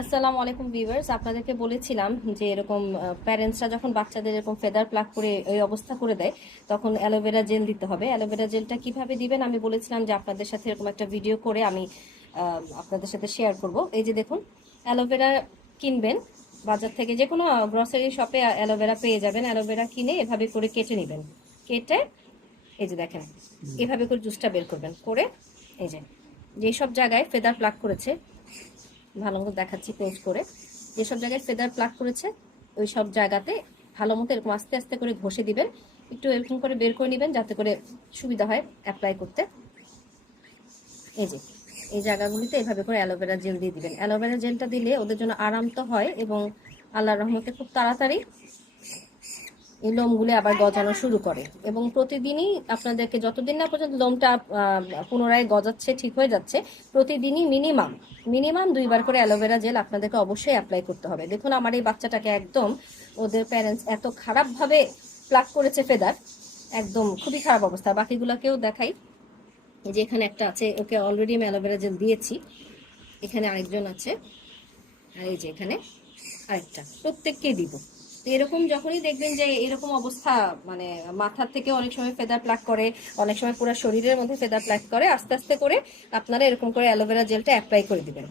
আসসালামু আলাইকুম ভিউয়ার্স, আপনাদেরকে বলেছিলাম যে এরকম প্যারেন্টসরা যখন বাচ্চাদের এরকম ফেদার প্লাক করে এই অবস্থা করে দেয় তখন অ্যালোভেরা জেল দিতে হবে। অ্যালোভেরা জেলটা কিভাবে দিবেন আমি বলেছিলাম যে আপনাদের সাথে এরকম একটা ভিডিও করে আমি আপনাদের সাথে শেয়ার করব। এই যে দেখুন, অ্যালোভেরা কিনবেন বাজার থেকে, যে কোনো গ্রসারি শপে অ্যালোভেরা পেয়ে যাবেন। অ্যালোভেরা কিনে এভাবে করে কেটে নেবেন। কেটে এই যে দেখেন, এভাবে করে জুসটা বের করবেন, করে এই যে যেসব জায়গায় ফেদার প্লাক করেছে, ভালো মতো দেখাচ্ছি ক্লোজ করে, যেসব জায়গায় ফেদার প্লাক করেছে ওই সব জায়গাতে ভালো মতো এরকম আস্তে আস্তে করে ঘষে দিবেন। একটু এরকম করে বের করে নেবেন যাতে করে সুবিধা হয় অ্যাপ্লাই করতে। এই যে এই জায়গাগুলিতে এভাবে করে অ্যালোভেরা জেল দিয়ে দিবেন। অ্যালোভেরা জেলটা দিলে ওদের জন্য আরাম তো হয় এবং আল্লাহর রহমতে খুব তাড়াতাড়ি এই লোমগুলো আবার গজানো শুরু করে। এবং প্রতিদিনই আপনাদেরকে, যতদিন না পর্যন্ত লোমটা পুনরায় গজাচ্ছে, ঠিক হয়ে যাচ্ছে, প্রতিদিনই মিনিমাম মিনিমাম 2বার করে অ্যালোভেরা জেল আপনাদেরকে অবশ্যই অ্যাপ্লাই করতে হবে। দেখুন আমার এই বাচ্চাটাকে একদম ওদের প্যারেন্টস এত খারাপভাবে প্লাক করেছে ফেদার, একদম খুবই খারাপ অবস্থা। বাকিগুলোকেও দেখাই। এই যে এখানে একটা আছে, ওকে অলরেডি আমি অ্যালোভেরা জেল দিয়েছি। এখানে আরেকজন আছে, আর এই যে এখানে আরেকটা, প্রত্যেককেই দিব। তো এরকম যখনই দেখবেন যে এরকম অবস্থা, মানে মাথার থেকে অনেক সময় ফেদার প্লাক করে, অনেক সময় পুরো শরীরের মধ্যে ফেদার প্লাক করে, আস্তে আস্তে করে আপনারা এরকম করে অ্যালোভেরা জেলটা অ্যাপ্লাই করে দিবেন।